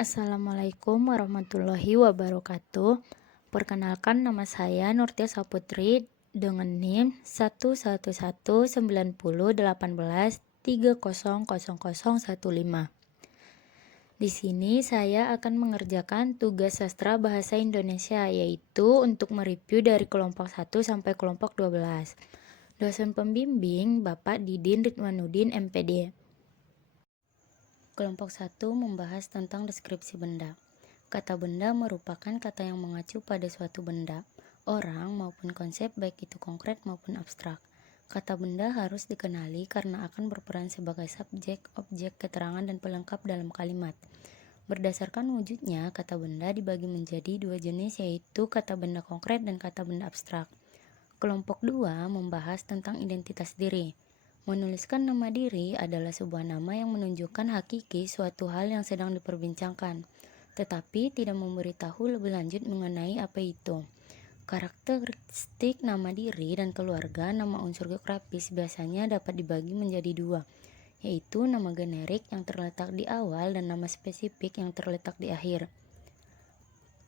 Assalamualaikum warahmatullahi wabarakatuh. Perkenalkan, nama saya Nurtia Saputri dengan NIM 1119018 Di sini saya akan mengerjakan tugas sastra bahasa Indonesia, yaitu untuk mereview dari kelompok 1 sampai kelompok 12. Dosen pembimbing Bapak Didin Ridwanuddin MPD. Kelompok 1 membahas tentang deskripsi benda. Kata benda merupakan kata yang mengacu pada suatu benda, orang maupun konsep, baik itu konkret maupun abstrak. Kata benda harus dikenali karena akan berperan sebagai subjek, objek, keterangan, dan pelengkap dalam kalimat. Berdasarkan wujudnya, kata benda dibagi menjadi dua jenis, yaitu kata benda konkret dan kata benda abstrak. Kelompok 2 membahas tentang identitas diri. Menuliskan nama diri adalah sebuah nama yang menunjukkan hakiki suatu hal yang sedang diperbincangkan, tetapi tidak memberitahu lebih lanjut mengenai apa itu. Karakteristik nama diri dan keluarga nama unsur geografis biasanya dapat dibagi menjadi dua, yaitu nama generik yang terletak di awal dan nama spesifik yang terletak di akhir.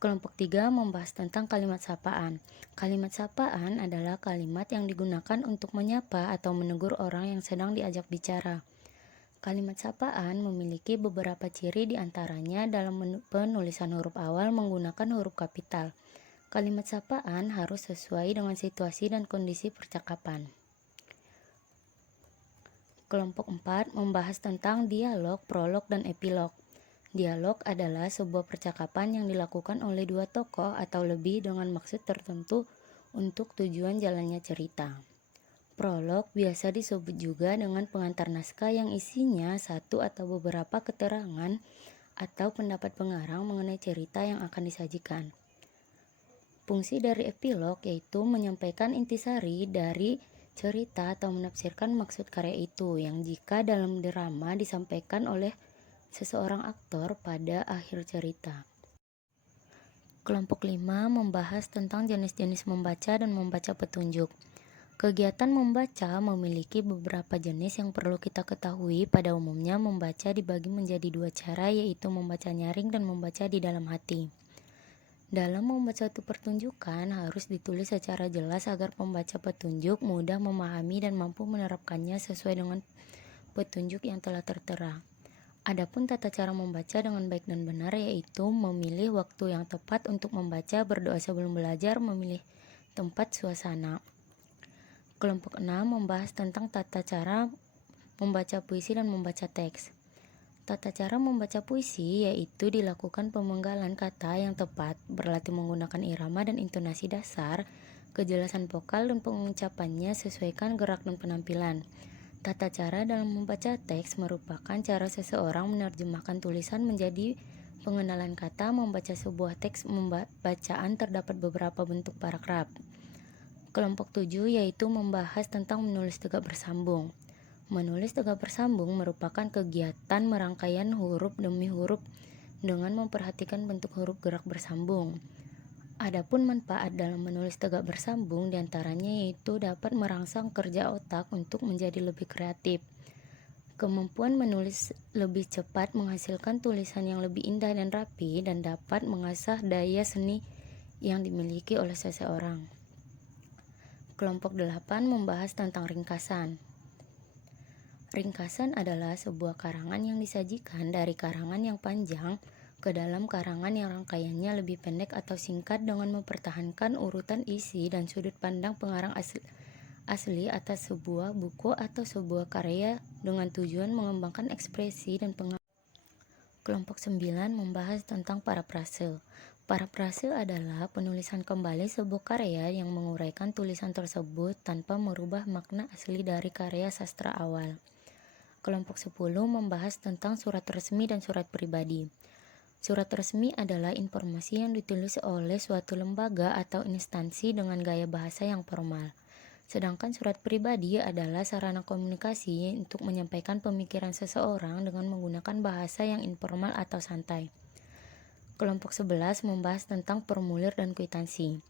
Kelompok 3 membahas tentang kalimat sapaan. Kalimat sapaan adalah kalimat yang digunakan untuk menyapa atau menegur orang yang sedang diajak bicara. Kalimat sapaan memiliki beberapa ciri, diantaranya dalam penulisan huruf awal menggunakan huruf kapital. Kalimat sapaan harus sesuai dengan situasi dan kondisi percakapan. Kelompok 4 membahas tentang dialog, prolog, dan epilog. Dialog adalah sebuah percakapan yang dilakukan oleh dua tokoh atau lebih dengan maksud tertentu untuk tujuan jalannya cerita. Prolog biasa disebut juga dengan pengantar naskah yang isinya satu atau beberapa keterangan atau pendapat pengarang mengenai cerita yang akan disajikan. Fungsi dari epilog yaitu menyampaikan intisari dari cerita atau menafsirkan maksud karya itu, yang jika dalam drama disampaikan oleh seseorang aktor pada akhir cerita. Kelompok 5 membahas tentang jenis-jenis membaca dan membaca petunjuk. Kegiatan membaca memiliki beberapa jenis yang perlu kita ketahui. Pada umumnya membaca dibagi menjadi dua cara, yaitu membaca nyaring dan membaca di dalam hati. Dalam membaca suatu pertunjukan harus ditulis secara jelas agar pembaca petunjuk mudah memahami dan mampu menerapkannya sesuai dengan petunjuk yang telah tertera. Adapun tata cara membaca dengan baik dan benar yaitu memilih waktu yang tepat untuk membaca, berdoa sebelum belajar, memilih tempat suasana. Kelompok 6 membahas tentang tata cara membaca puisi dan membaca teks. Tata cara membaca puisi yaitu dilakukan pemenggalan kata yang tepat, berlatih menggunakan irama dan intonasi dasar, kejelasan vokal dan pengucapannya sesuaikan gerak dan penampilan. Tata cara dalam membaca teks merupakan cara seseorang menerjemahkan tulisan menjadi pengenalan kata. Membaca sebuah teks bacaan terdapat beberapa bentuk paragraf. Kelompok 7 yaitu membahas tentang menulis tegak bersambung. Menulis tegak bersambung merupakan kegiatan merangkaian huruf demi huruf dengan memperhatikan bentuk huruf gerak bersambung. Adapun manfaat dalam menulis tegak bersambung diantaranya yaitu dapat merangsang kerja otak untuk menjadi lebih kreatif. Kemampuan menulis lebih cepat menghasilkan tulisan yang lebih indah dan rapi, dan dapat mengasah daya seni yang dimiliki oleh seseorang. Kelompok 8 membahas tentang ringkasan. Ringkasan adalah sebuah karangan yang disajikan dari karangan yang panjang ke dalam karangan yang rangkaiannya lebih pendek atau singkat dengan mempertahankan urutan isi dan sudut pandang pengarang asli atas sebuah buku atau sebuah karya dengan tujuan mengembangkan ekspresi dan pengalaman. Kelompok 9 membahas tentang parafrase. Parafrase adalah penulisan kembali sebuah karya yang menguraikan tulisan tersebut tanpa merubah makna asli dari karya sastra awal. Kelompok 10 membahas tentang surat resmi dan surat pribadi. Surat resmi adalah informasi yang ditulis oleh suatu lembaga atau instansi dengan gaya bahasa yang formal. Sedangkan surat pribadi adalah sarana komunikasi untuk menyampaikan pemikiran seseorang dengan menggunakan bahasa yang informal atau santai. Kelompok 11 membahas tentang formulir dan kwitansi.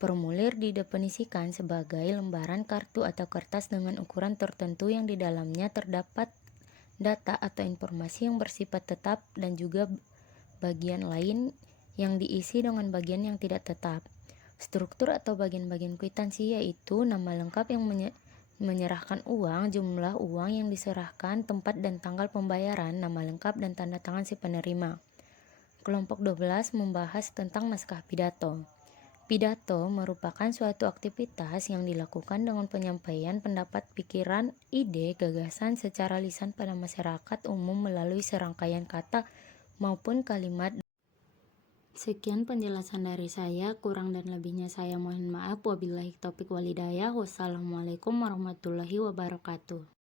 Formulir didefinisikan sebagai lembaran kartu atau kertas dengan ukuran tertentu yang di dalamnya terdapat data atau informasi yang bersifat tetap dan juga bagian lain yang diisi dengan bagian yang tidak tetap. Struktur atau bagian-bagian kwitansi yaitu nama lengkap yang menyerahkan uang, jumlah uang yang diserahkan, tempat dan tanggal pembayaran, nama lengkap dan tanda tangan si penerima. Kelompok 12 membahas tentang naskah pidato. Pidato merupakan suatu aktivitas yang dilakukan dengan penyampaian pendapat, pikiran, ide, gagasan secara lisan pada masyarakat umum melalui serangkaian kata maupun kalimat. Sekian penjelasan dari saya, kurang dan lebihnya saya mohon maaf. Wabillahi taufik walhidayah. Wassalamualaikum warahmatullahi wabarakatuh.